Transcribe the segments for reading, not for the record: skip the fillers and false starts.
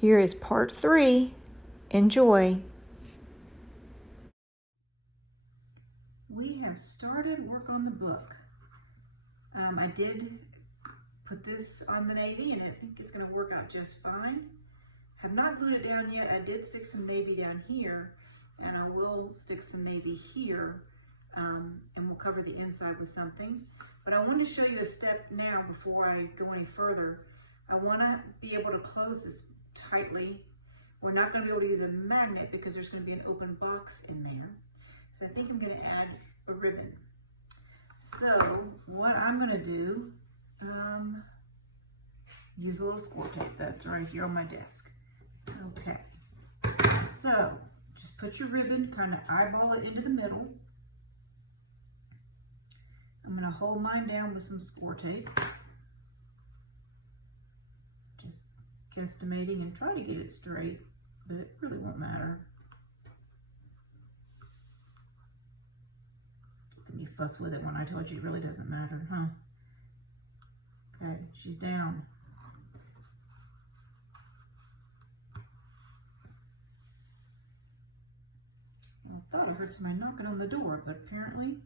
Here is part 3. Enjoy. We have started work on the book. I did put this on the navy and I think it's going to work out just fine. Have not glued it down yet. I did stick some navy down here and I will stick some navy here and we'll cover the inside with something. But I wanted to show you a step now before I go any further. I want to be able to close this tightly. We're not going to be able to use a magnet because there's going to be an open box in there. So I think I'm going to add a ribbon. So what I'm going to do, use a little score tape that's right here on my desk. Okay, so just put your ribbon, kind of eyeball it into the middle. I'm going to hold mine down with some score tape. Just guesstimating and try to get it straight, but it really won't matter. Look at me fuss with it when I told you it really doesn't matter, huh? Okay, she's down. I thought I heard somebody knocking on the door, but apparently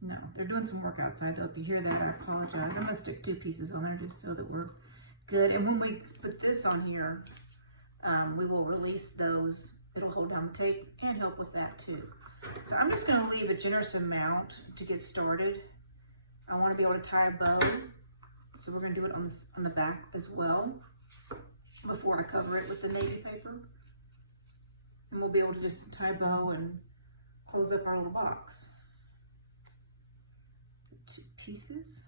no. They're doing some work outside, though. If you hear that, I apologize. I'm going to stick 2 pieces on there just so that we're good. And when we put this on here, we will release those. It'll hold down the tape and help with that too. So I'm just going to leave a generous amount to get started. I want to be able to tie a bow. So we're going to do it on the back as well before I cover it with the navy paper. And we'll be able to just tie a bow and close up our little box. 2 pieces.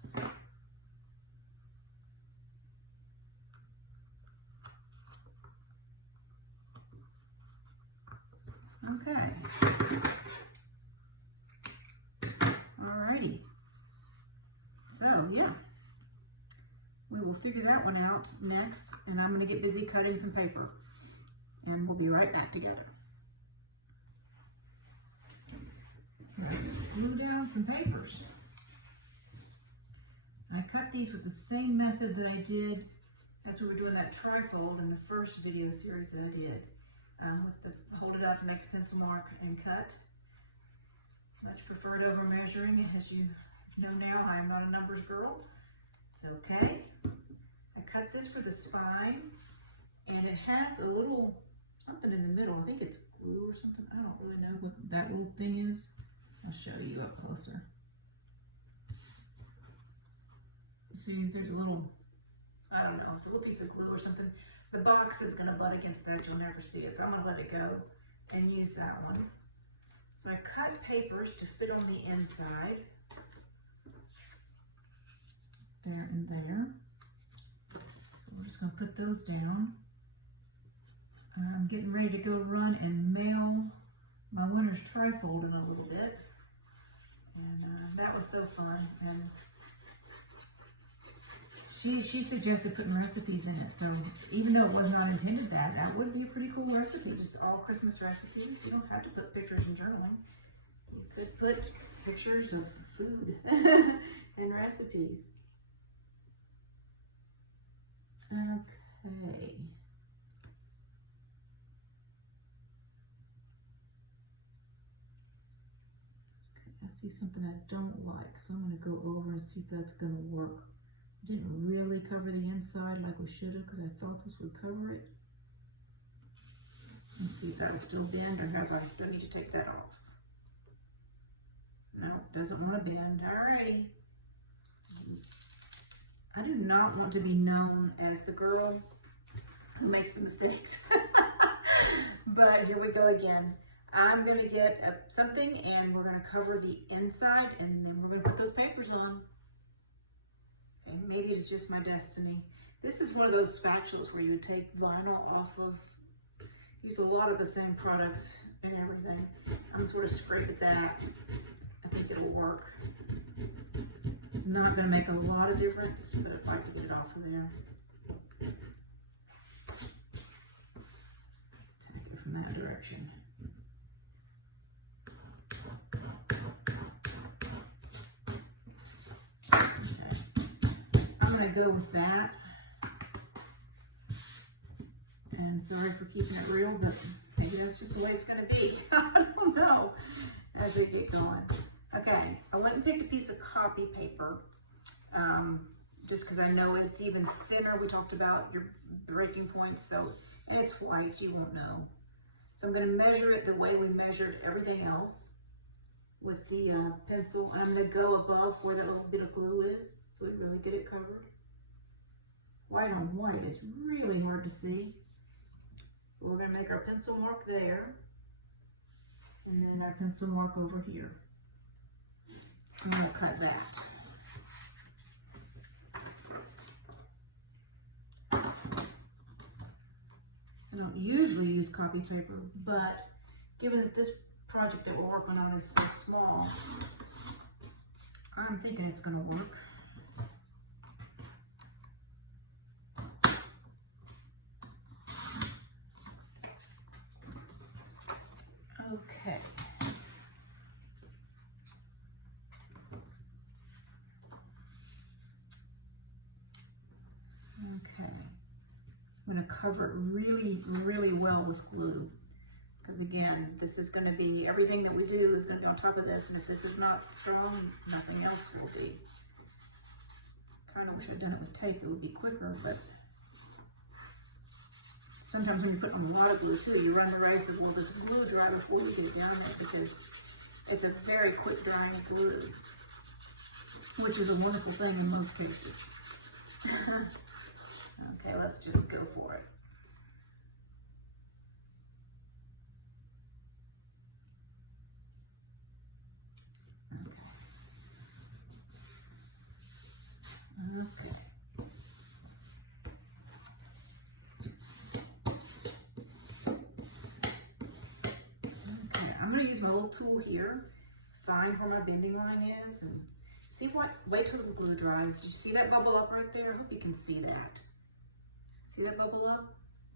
Okay. Alrighty. So yeah, we will figure that one out next, and I'm going to get busy cutting some paper, and we'll be right back together. Let's glue down some papers. I cut these with the same method that I did. That's what we're doing that trifold in the first video series that I did. With the hold it up, make the pencil mark, and cut. Much preferred over measuring. As you know now, I am not a numbers girl. It's okay. I cut this for the spine, and it has a little something in the middle. I think it's glue or something. I don't really know what that little thing is. I'll show you up closer. See, there's a little, I don't know, it's a little piece of glue or something. The box is going to butt against that. You'll never see it. So I'm going to let it go and use that one. So I cut papers to fit on the inside. There and there. So we're just going to put those down. I'm getting ready to go run and mail my winter's trifold in a little bit. And that was so fun. And she suggested putting recipes in it, so even though it was not intended that would be a pretty cool recipe, just all Christmas recipes. You don't have to put pictures in journaling. You could put pictures of food and recipes. Okay. I see something I don't like, so I'm going to go over and see if that's going to work. Didn't really cover the inside like we should have because I thought this would cover it. Let's see if that'll still bend, or do I need to take that off? No, it doesn't want to bend. Alrighty. I do not want to be known as the girl who makes the mistakes. But here we go again. I'm going to get something and we're going to cover the inside and then we're going to put those papers on. And maybe it's just my destiny. This is one of those spatulas where you take vinyl off of, use a lot of the same products and everything. I'm sort of scrape at that. I think it'll work. It's not going to make a lot of difference, but I'd like to get it off of there. Take it from that direction. Okay. I'm going to go with that. And sorry for keeping it real, but maybe that's just the way it's gonna be. I don't know, as we get going. Okay, I went and picked a piece of copy paper, just because I know it's even thinner. We talked about your breaking points, so, and it's white, you won't know. So I'm gonna measure it the way we measured everything else with the pencil. And I'm gonna go above where that little bit of glue is, so we really get it covered. White on white is really hard to see. We're going to make our pencil mark there, and then our pencil mark over here. I'm going to cut that. I don't usually use copy paper, but given that this project that we're working on is so small, I'm thinking it's going to work. Okay. Okay. I'm going to cover it really, really well with glue. Because again, this is going to be, everything that we do is going to be on top of this. And if this is not strong, nothing else will be. Kind of wish I'd done it with tape. It would be quicker, but sometimes when you put on a lot of glue too, you run the risk of, will this glue dry before we get it down there, because it's a very quick drying glue, which is a wonderful thing in most cases. Okay, let's just go for it. Okay. I'm going to use my little tool here, find where my bending line is, and see what, wait till the glue dries. You see that bubble up right there? I hope you can see that. See that bubble up?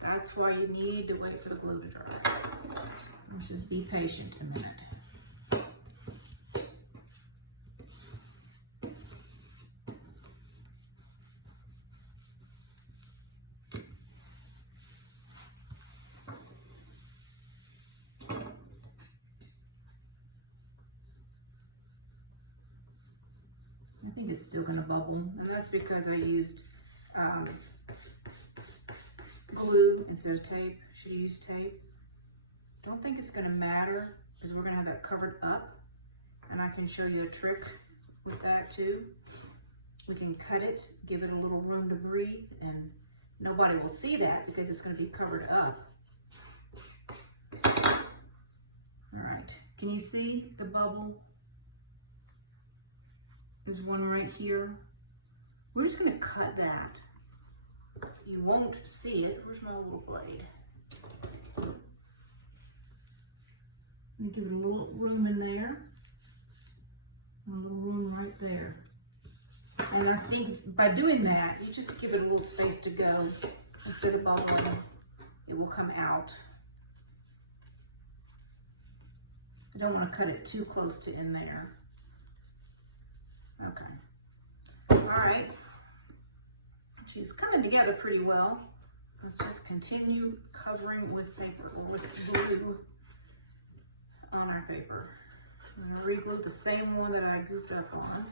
That's why you need to wait for the glue to dry. So let's just be patient a minute. I think it's still going to bubble, and that's because I used glue instead of tape. Should have used tape. Don't think it's going to matter because we're going to have that covered up, and I can show you a trick with that too. We can cut it, give it a little room to breathe, and nobody will see that because it's going to be covered up. All right, can you see the bubble? There's one right here. We're just going to cut that. You won't see it. Where's my little blade? Let me give it a little room in there. A little room right there. And I think by doing that, you just give it a little space to go. Instead of bubbling, it will come out. I don't want to cut it too close to in there. Okay. All right. She's coming together pretty well. Let's just continue covering with paper or with glue on our paper. I'm going to re-glue the same one that I grouped up on.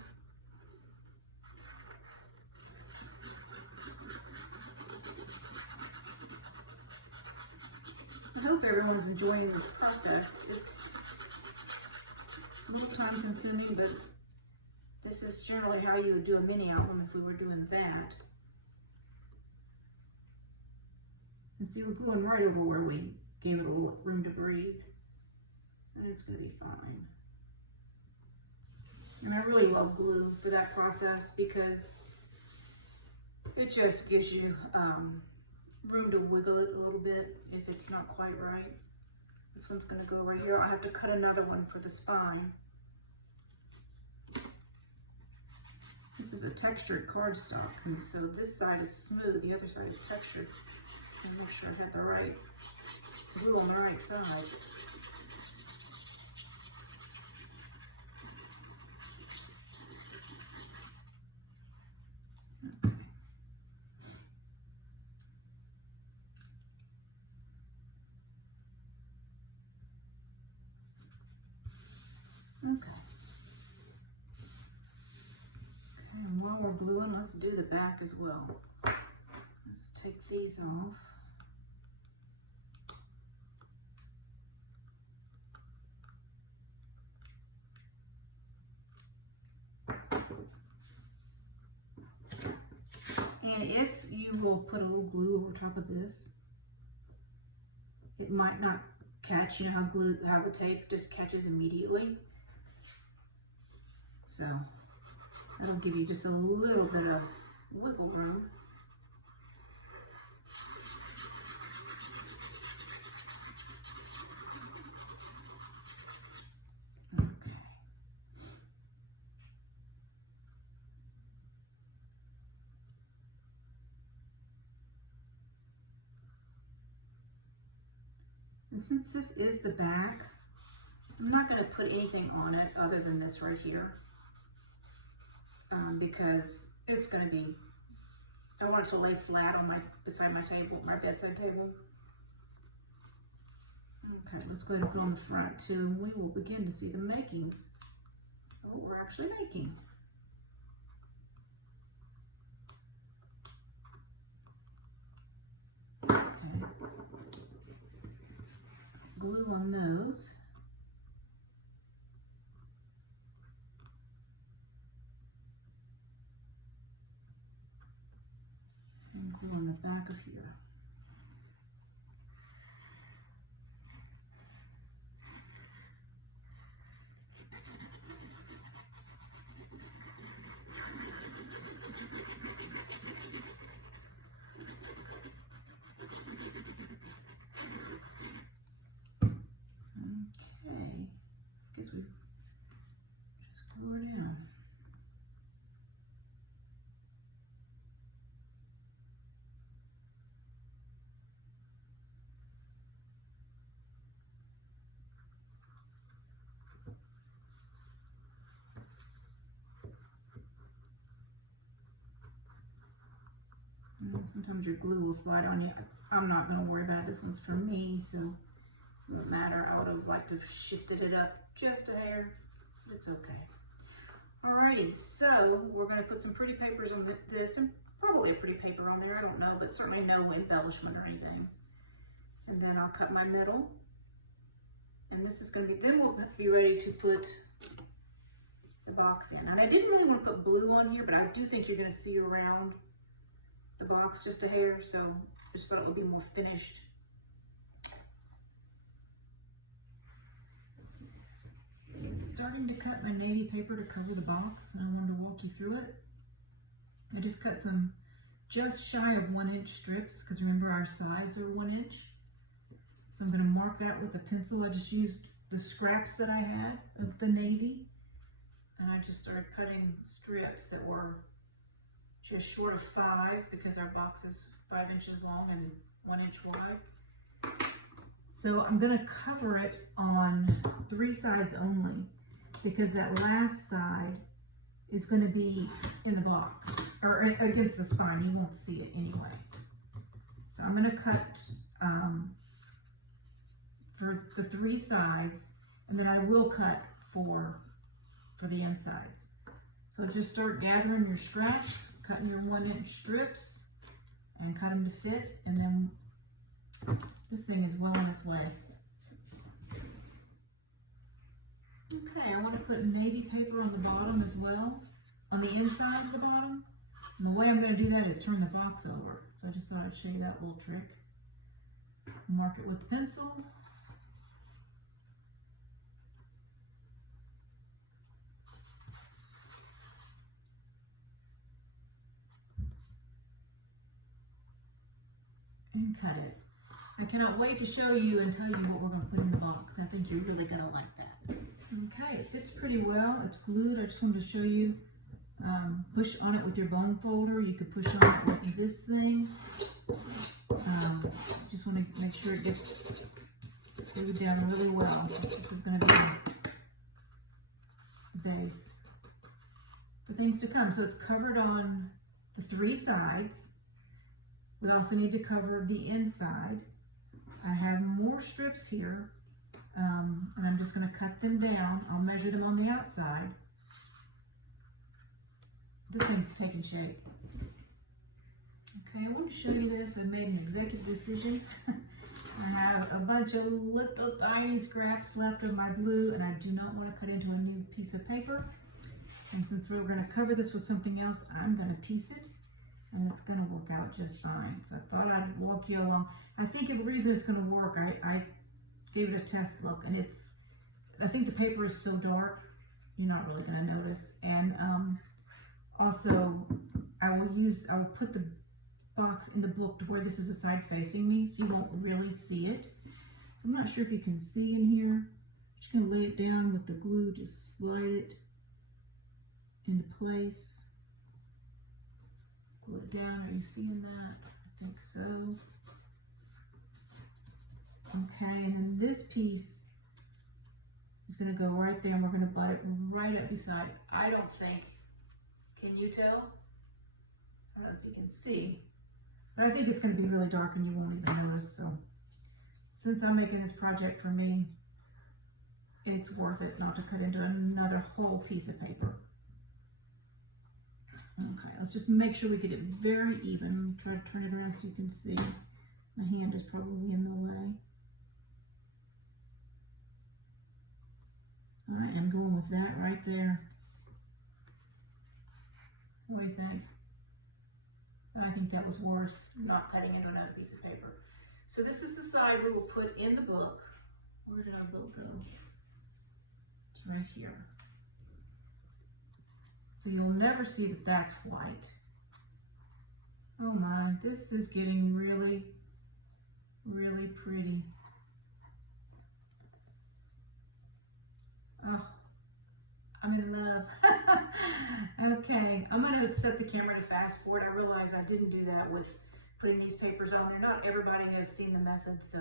I hope everyone's enjoying this process. It's a little time consuming, but this is generally how you would do a mini album if we were doing that. And see, we're gluing right over where we gave it a little room to breathe. And it's going to be fine. And I really love glue for that process because it just gives you room to wiggle it a little bit if it's not quite right. This one's going to go right here. I'll have to cut another one for the spine. This is a textured cardstock, and so this side is smooth, the other side is textured. So make sure I had the right glue on the right side. Okay. And while we're gluing, let's do the back as well. Let's take these off. And if you will put a little glue over top of this, it might not catch. You know how the tape just catches immediately. So that'll give you just a little bit of wiggle room. Okay. And since this is the back, I'm not going to put anything on it other than this right here. Because it's going to be, I want it to lay flat on beside my table, my bedside table. Okay, let's go ahead and put on the front too, and we will begin to see the makings of what we're actually making. Okay, glue on those. And glue on the back of here. Guess we just glue her down. And sometimes your glue will slide on you. I'm not going to worry about it. This one's for me, so it won't matter. I would have liked to have shifted it up just a hair. It's okay. Alrighty, so we're going to put some pretty papers on this, and probably a pretty paper on there, I don't know, but certainly no embellishment or anything. And then I'll cut my middle. And this is going to be, then we'll be ready to put the box in. And I didn't really want to put blue on here, but I do think you're going to see around the box just a hair, so I just thought it would be more finished. Starting to cut my navy paper to cover the box, and I wanted to walk you through it. I just cut some just shy of 1-inch strips, because remember our sides are 1 inch. So I'm going to mark that with a pencil. I just used the scraps that I had of the navy, and I just started cutting strips that were just short of 5, because our box is 5 inches long and 1 inch wide. So I'm going to cover it on 3 sides only, because that last side is going to be in the box, or against the spine. You won't see it anyway. So I'm going to cut for the 3 sides, and then I will cut for the insides. So just start gathering your scraps, cutting your 1 inch strips, and cut them to fit, and then this thing is well on its way. Okay, I want to put navy paper on the bottom as well, on the inside of the bottom. And the way I'm going to do that is turn the box over. So I just thought I'd show you that little trick. Mark it with the pencil. And cut it. I cannot wait to show you and tell you what we're going to put in the box. I think you're really going to like that. Okay, it fits pretty well. It's glued. I just wanted to show you. Push on it with your bone folder. You could push on it with this thing. Just want to make sure it gets glued down really well. This is going to be the base for things to come. So it's covered on the 3 sides. We also need to cover the inside. I have more strips here And I'm just going to cut them down. I'll measure them on the outside. This thing's taking shape. Okay, I want to show you this. I made an executive decision. I have a bunch of little tiny scraps left of my blue, and I do not want to cut into a new piece of paper. And since we were going to cover this with something else, I'm going to piece it, and it's going to work out just fine. So I thought I'd walk you along. I think the reason it's going to work, I gave it a test look, and I think the paper is so dark, you're not really going to notice. And also, I will put the box in the book to where this is the side facing me, so you won't really see it. I'm not sure if you can see in here. Just going to lay it down with the glue, just slide it into place. Glue it down. Are you seeing that? I think so. Okay, and then this piece is going to go right there, and we're going to butt it right up beside. I don't think, can you tell? I don't know if you can see, but I think it's going to be really dark and you won't even notice. So since I'm making this project for me, it's worth it not to cut into another whole piece of paper. Okay, let's just make sure we get it very even. Let me try to turn it around so you can see. My hand is probably in the way. I am going with that right there. What do you think? I think that was worth not cutting into another piece of paper. So this is the side we will put in the book. Where did our book go? It's right here. So you'll never see that that's white. Oh my, this is getting really, really pretty. Oh, I'm in love. Okay, I'm gonna set the camera to fast forward. I realize I didn't do that with putting these papers on there. Not everybody has seen the method, so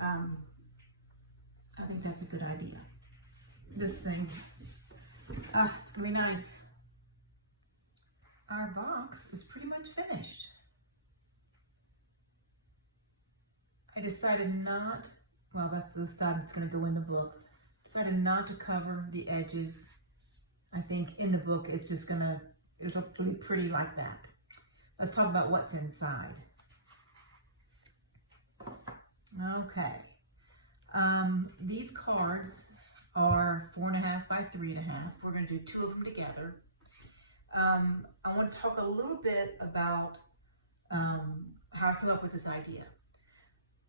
I think that's a good idea. This thing, it's gonna be nice. Our box is pretty much finished. I decided not, well, that's the side that's gonna go in the book. Decided not to cover the edges. I think in the book it's just it'll be pretty like that. Let's talk about what's inside. Okay. These cards are 4.5 by 3.5. We're going to do 2 of them together. I want to talk a little bit about how I came up with this idea.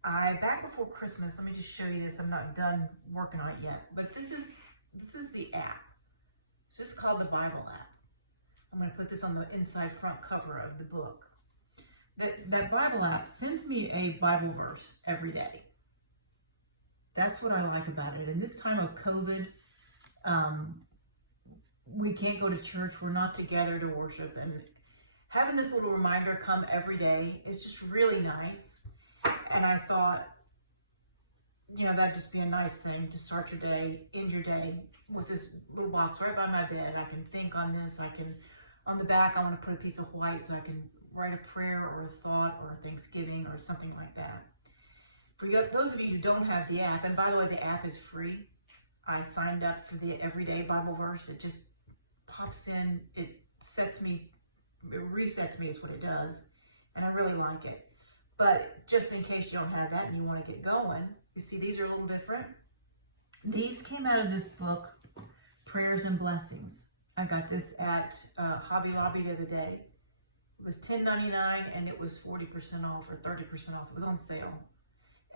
Back before Christmas, let me just show you this. I'm not done working on it yet, but this is the app. It's just called the Bible app. I'm going to put this on the inside front cover of the book. That Bible app sends me a Bible verse every day. That's what I like about it. In this time of COVID, we can't go to church. We're not together to worship. And having this little reminder come every day is just really nice. And I thought, that'd just be a nice thing to start your day, end your day with this little box right by my bed. I can think on this. On the back, I want to put a piece of white so I can write a prayer or a thought or a Thanksgiving or something like that. For those of you who don't have the app, and by the way, the app is free. I signed up for the Everyday Bible Verse. It just pops in. It resets me is what it does. And I really like it. But just in case you don't have that and you want to get going, you see these are a little different. These came out of this book, Prayers and Blessings. I got this at Hobby Lobby the other day. It was $10.99 and it was 40% off or 30% off. It was on sale.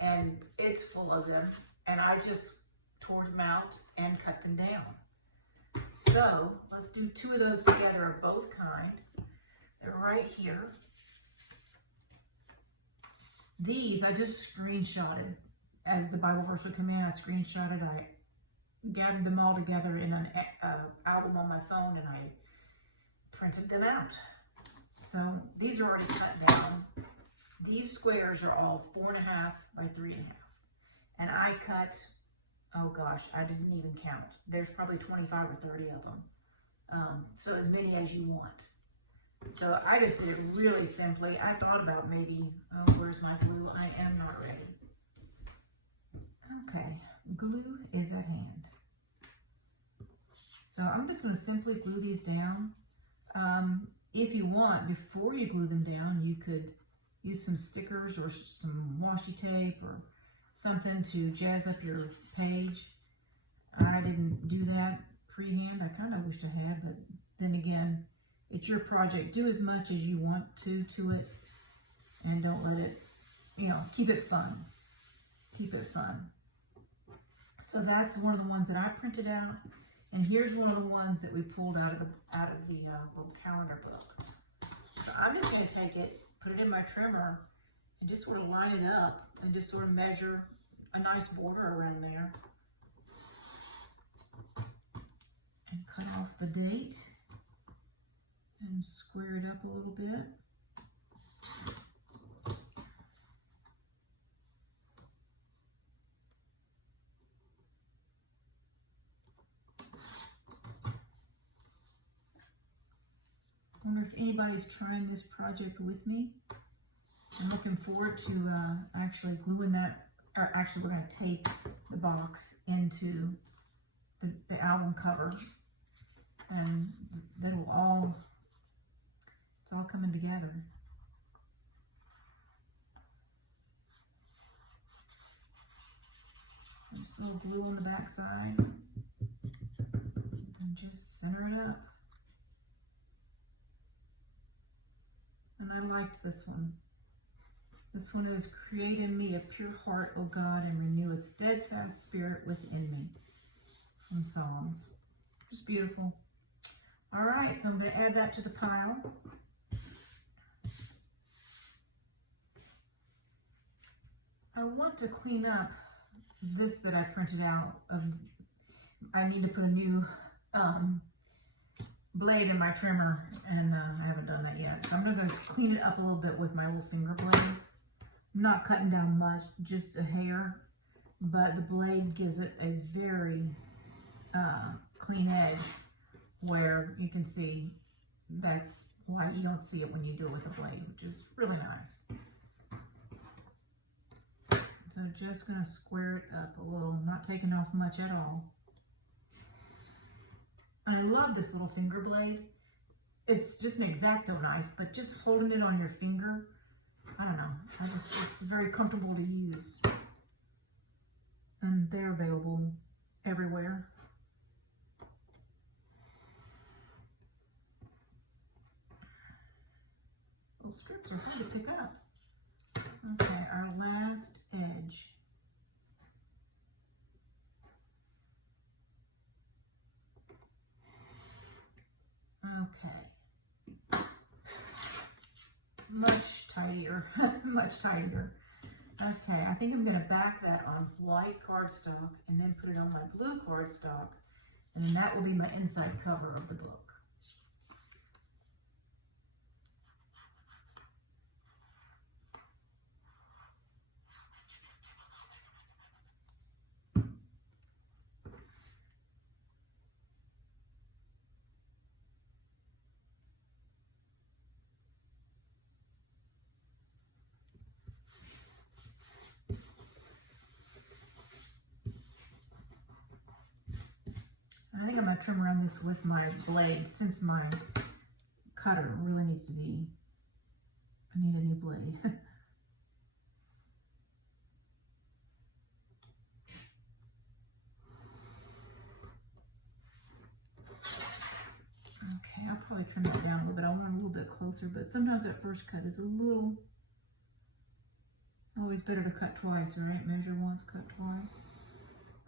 And it's full of them. And I just tore them out and cut them down. So let's do 2 of those together of both kind. They're right here. These I just screenshotted. As the Bible verse would come in, I screenshotted. I gathered them all together in an album on my phone and I printed them out. So these are already cut down. These squares are all 4.5 by 3.5. And I cut, oh gosh, I didn't even count. There's probably 25 or 30 of them. So as many as you want. So I just did it really simply. I thought about maybe, where's my glue? I am not ready. Okay, glue is at hand. So I'm just going to simply glue these down. If you want, before you glue them down, you could use some stickers or some washi tape or something to jazz up your page. I didn't do that pre-hand. I kind of wished I had, but then again, it's your project. Do as much as you want to it, and don't let it, keep it fun. Keep it fun. So that's one of the ones that I printed out, and here's one of the ones that we pulled out of the little calendar book. So I'm just going to take it, put it in my trimmer, and just sort of line it up and just sort of measure a nice border around there. And cut off the date and square it up a little bit. I wonder if anybody's trying this project with me. I'm looking forward to actually gluing that, or actually we're going to tape the box into the album cover, and it's all coming together. Just a little glue on the back side and just center it up. And I liked this one. This one is, create in me a pure heart, O God, and renew a steadfast spirit within me. From Psalms. Just beautiful. All right, so I'm going to add that to the pile. I want to clean up this that I printed out. I need to put a new blade in my trimmer, and I haven't done that yet. So I'm going to clean it up a little bit with my little finger blade. I'm not cutting down much, just a hair, but the blade gives it a very clean edge where you can see. That's why you don't see it when you do it with a blade, which is really nice. So just going to square it up a little, not taking off much at all. And I love this little finger blade. It's just an X-Acto knife, but just holding it on your finger, I don't know, it's very comfortable to use. And they're available everywhere. Little strips are hard to pick up. Okay, our last edge. Okay. Much tidier, much tidier. Okay, I think I'm going to back that on white cardstock and then put it on my blue cardstock, and then that will be my inside cover of the book. I think I'm going to trim around this with my blade, since my cutter really needs to be, I need a new blade. Okay, I'll probably trim that down a little bit. I want it a little bit closer, but sometimes that first cut is a little, it's always better to cut twice, right? Measure once, cut twice.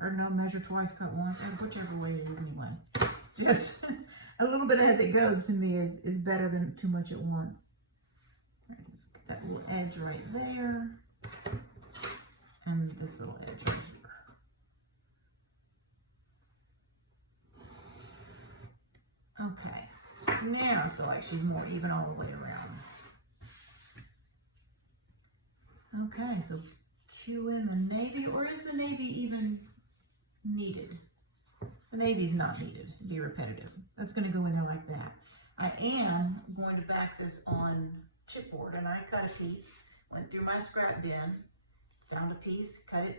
Or no, measure twice, cut once, or whichever way it is anyway. Just a little bit as it goes to me is better than too much at once. All right, just get that little edge right there. And this little edge right here. Okay, now I feel like she's more even all the way around. Okay, so cue in the navy, or is the navy even needed? The navy's not needed to be repetitive. That's going to go in there like that. I am going to back this on chipboard, and I cut a piece, went through my scrap bin, found a piece, I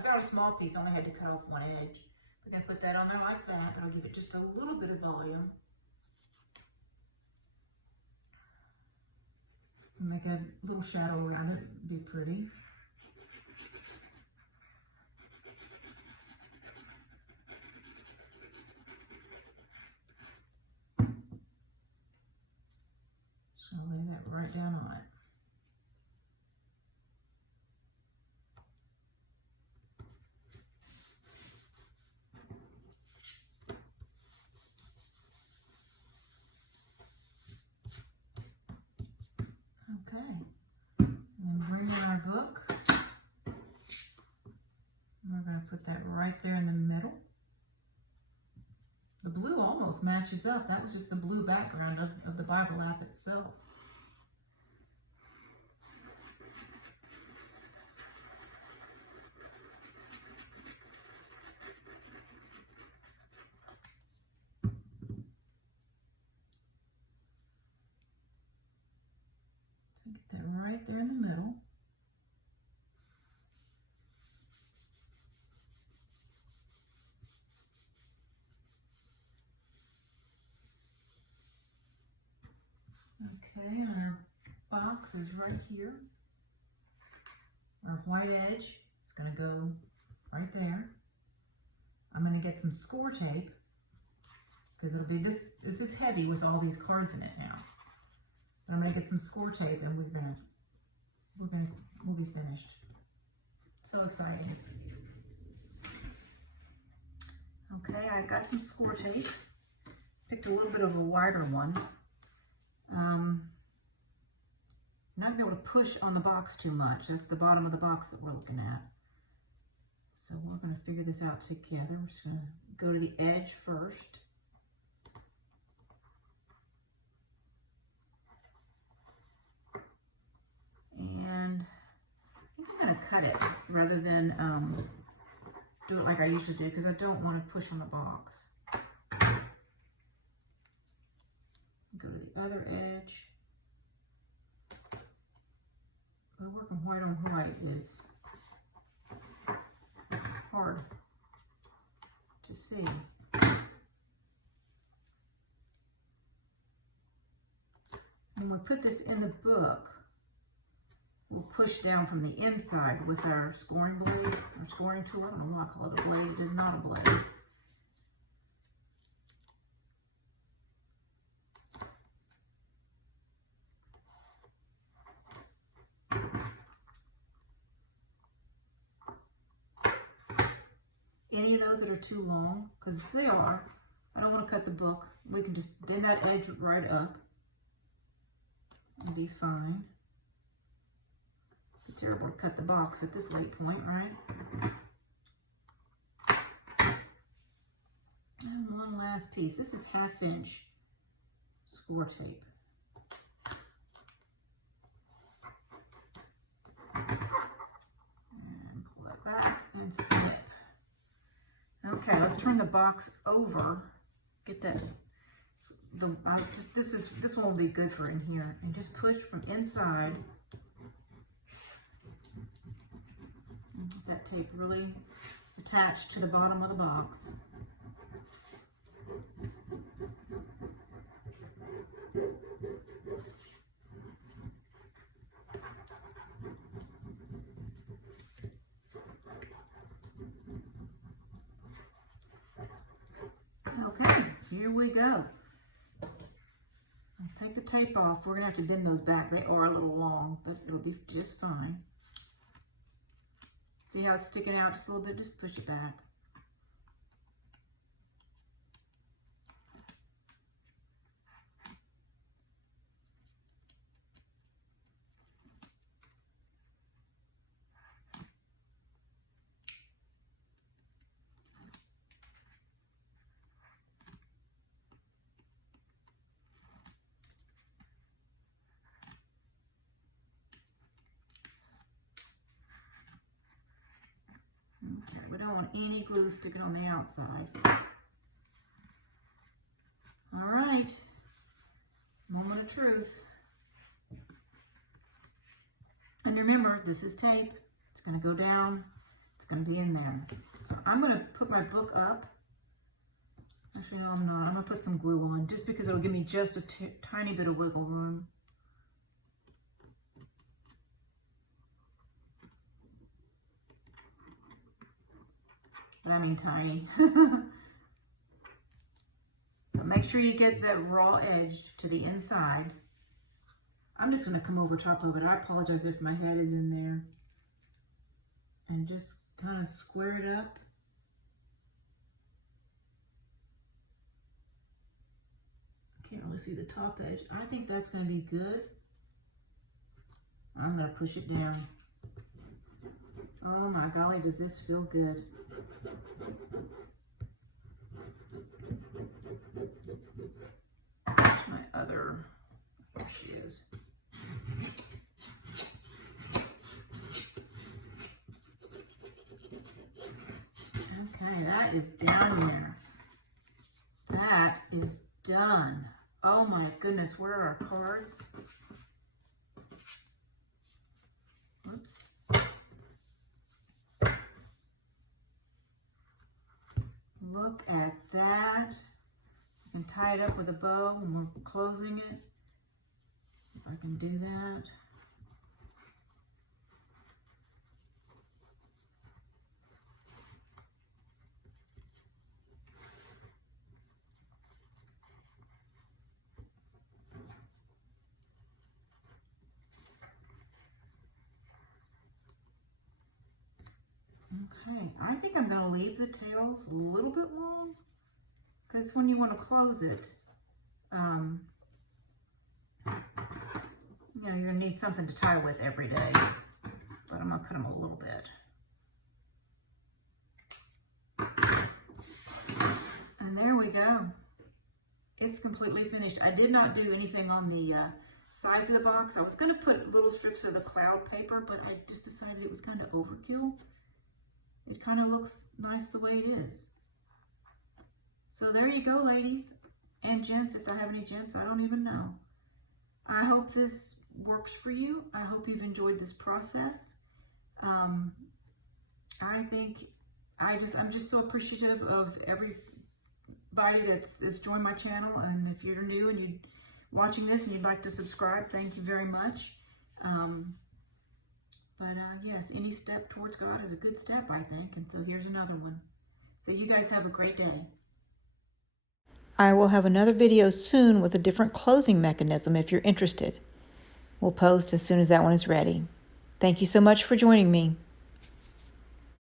found a small piece, only had to cut off one edge. But then put that on there like that. That'll give it just a little bit of volume. Make a little shadow around it, be pretty. So I'll lay that right down on it. Okay, and then bring in our book. And we're going to put that right there in the middle. The blue almost matches up. That was just the blue background of the Bible app itself. So get that right there in the middle. Okay, and our box is right here. Our white edge is going to go right there. I'm going to get some score tape because it'll be this is heavy with all these cards in it now. But I'm going to get some score tape and we'll be finished. So exciting. Okay, I got some score tape. Picked a little bit of a wider one. Not going to be able to push on the box too much. That's the bottom of the box that we're looking at. So we're going to figure this out together. We're just going to go to the edge first. And I'm going to cut it rather than do it like I usually do because I don't want to push on the box. Go to the other edge. Working white on white is hard to see. When we put this in the book, we'll push down from the inside with our scoring blade, our scoring tool. I don't know why I call it a blade. It is not a blade. Any of those that are too long, because they are, I don't want to cut the book. We can just bend that edge right up and be fine. It's terrible to cut the box at this late point, right? And one last piece. This is 1/2 inch score tape. And pull that back and snip. Okay, let's turn the box over. Get that. This one will be good for in here, and just push from inside. And get that tape really attached to the bottom of the box. Okay, here we go. Let's take the tape off. We're going to have to bend those back. They are a little long, but it'll be just fine. See how it's sticking out just a little bit? Just push it back. Okay, we don't want any glue sticking on the outside. All right, moment of truth. And remember, this is tape. It's going to go down. It's going to be in there. So I'm going to put my book up. Actually, no, I'm not. I'm going to put some glue on just because it'll give me just a tiny bit of wiggle room. But I mean tiny. But make sure you get that raw edge to the inside. I'm just going to come over top of it. I apologize if my head is in there. And just kind of square it up. Can't really see the top edge. I think that's going to be good. I'm going to push it down. Oh my golly, does this feel good. Where's my other? There she is. Okay, that is down there. That is done. Oh my goodness, where are our cards? Whoops. Look at that. You can tie it up with a bow when we're closing it. See if I can do that. Okay, I think I'm going to leave the tails a little bit long because when you want to close it, you know, you're going to need something to tie with every day, but I'm going to cut them a little bit. And there we go. It's completely finished. I did not do anything on the sides of the box. I was going to put little strips of the cloud paper, but I just decided it was kind of overkill. It kind of looks nice the way it is. So there you go, ladies and gents. If I have any gents, I don't even know. I hope this works for you. I hope you've enjoyed this process. I think I'm just so appreciative of everybody that's joined my channel. And if you're new and you're watching this and you'd like to subscribe, thank you very much. But yes, any step towards God is a good step, I think. And so here's another one. So you guys have a great day. I will have another video soon with a different closing mechanism if you're interested. We'll post as soon as that one is ready. Thank you so much for joining me.